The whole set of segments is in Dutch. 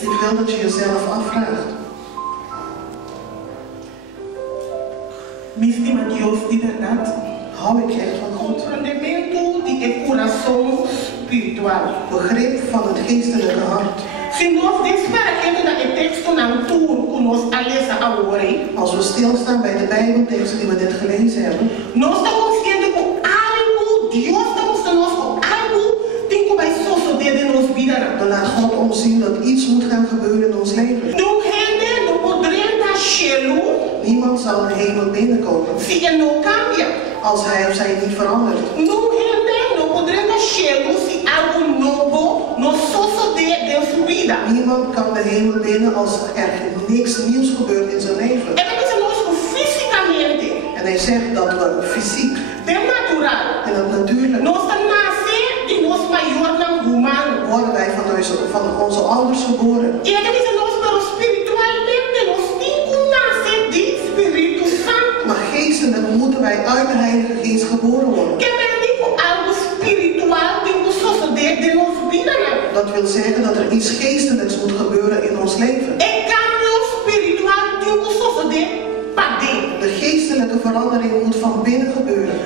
Ik wil dat je jezelf afvraagt. Hou ik echt van God? Begrip van het geestelijke hart. Als we stilstaan bij de Bijbelteksten die we net gelezen hebben, dan laat God ons zien dat iets moet gaan gebeuren in ons leven. Niemand zal de hemel binnenkomen als hij of zij niet verandert. Niemand kan de hemel binnen als er niks nieuws gebeurt in zijn leven. En hij zegt dat we fysiek en dat natuurlijk worden wij van onze ouders geboren. Maar geestelijk moeten wij uit de Heilige Geest geboren worden. Dat wil zeggen dat er iets geestelijks moet gebeuren in ons leven. De geestelijke verandering moet van binnen gebeuren.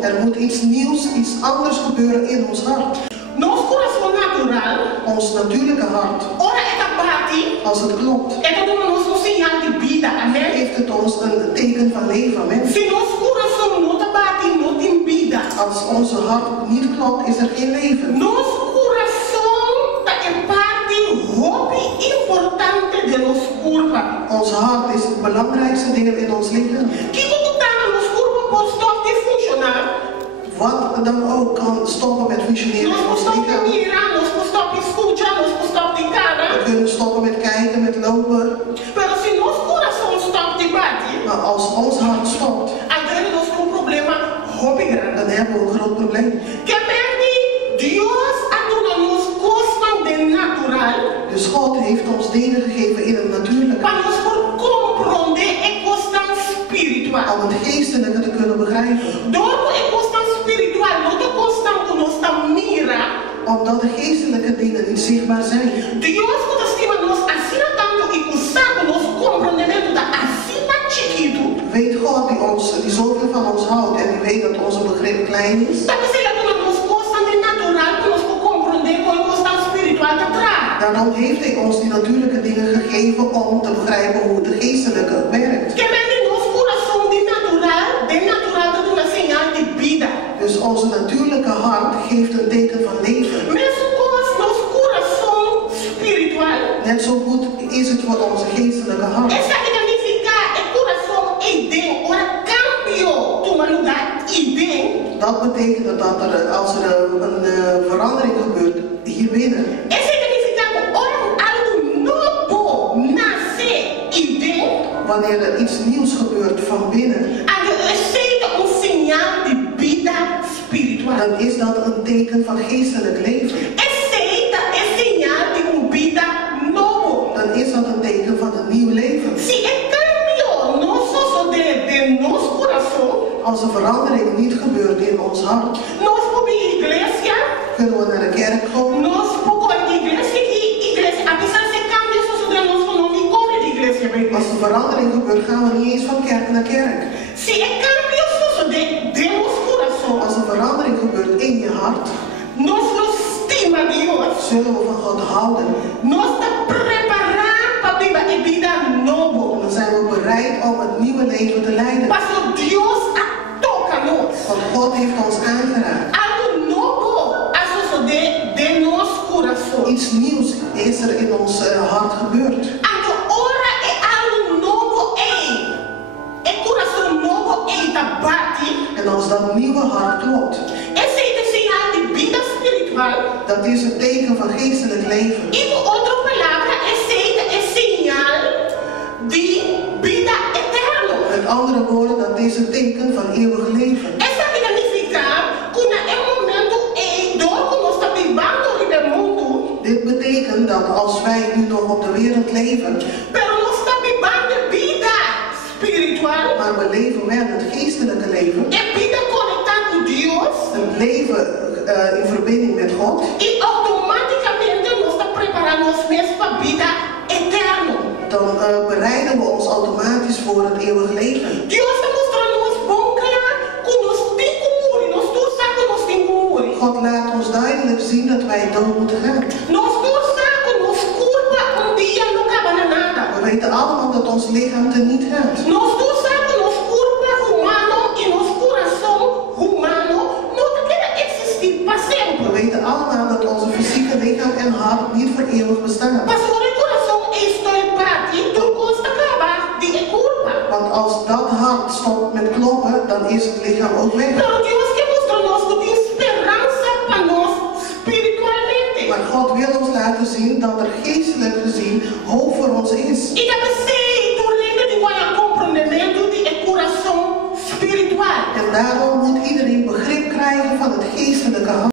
Er moet iets nieuws, iets anders gebeuren in ons hart. Ons natuurlijke hart. Als het klopt, heeft het ons een teken van leven. Amen. Als onze hart niet klopt, is er geen leven. Ons hart is het belangrijkste deel in ons leven. Wat dan ook kan stoppen met functioneren in ons lichaam. We kunnen stoppen met kijken, met lopen. Maar als ons hart stopt, dan hebben we een groot probleem. Dus God heeft ons dingen gegeven in het natuurlijke. Om het geestelijke te kunnen begrijpen. Omdat de geestelijke dingen niet zichtbaar zijn. Weet God die zoveel van ons houdt en die weet dat onze begrip klein is. Daarom heeft hij ons die natuurlijke dingen gegeven om te begrijpen hoe het geestelijke werkt. Dus onze natuurlijke hart geeft een teken van leven. Net zo goed is het voor onze geestelijke hart. Dat betekent dat als er een verandering gebeurt hier binnen, wanneer er iets nieuws gebeurt van binnen, dan is dat een teken van geestelijk leven. Dan is dat een teken van een nieuw leven. Als een verandering niet gebeurt in ons hart, kunnen we naar de kerk komen. Als er verandering gebeurt, gaan we niet eens van kerk naar kerk. Als er verandering gebeurt in je hart, zullen we van God houden. Dan zijn we bereid om het nieuwe leven te leiden. Want God heeft ons aangeraakt. Iets nieuws is er in ons hart gebeurd. En als dat nieuwe hart klopt, dat is een teken van geestelijk leven. Met andere woorden, dat is een teken van eeuwig leven. Dit betekent dat als wij nu nog op de wereld leven, maar we leven wel het geestelijke leven, estar com Deus, het leven in verbinding met God, e automaticamente nós está preparando nós mesmos para a vida eterna. dan bereiden we ons automatisch voor het eeuwig leven. Deus está mostrando nos bom criar com nós tem como nós todos sabemos nós tem como. God laat ons duidelijk zien dat wij dood moeten gaan. Nós todos sabemos nos curva dia não acaba nada. We weten allemaal dat ons lichaam er niet gaat. Nós todos sabemos nos curva humano e nos coração humano não quer existir para sempre. We weten allemaal dat onze fysieke lichaam en hart niet voor eeuwig bestaan. Pastor, o coração está em parte, tu custa acabar de curva. Want als dat hart stopt met kloppen, dan is het lichaam ook weg. Pero Deus quer mostrar nós que tem esperança para nós espiritualmente. Maar God wil ons laten zien dat er geestelijk gezien hoop voor ons is. E também sei, tu lembra de qual é o compreendimento de coração espiritual. En daarom moet iedereen begrip krijgen van het geestelijke hart.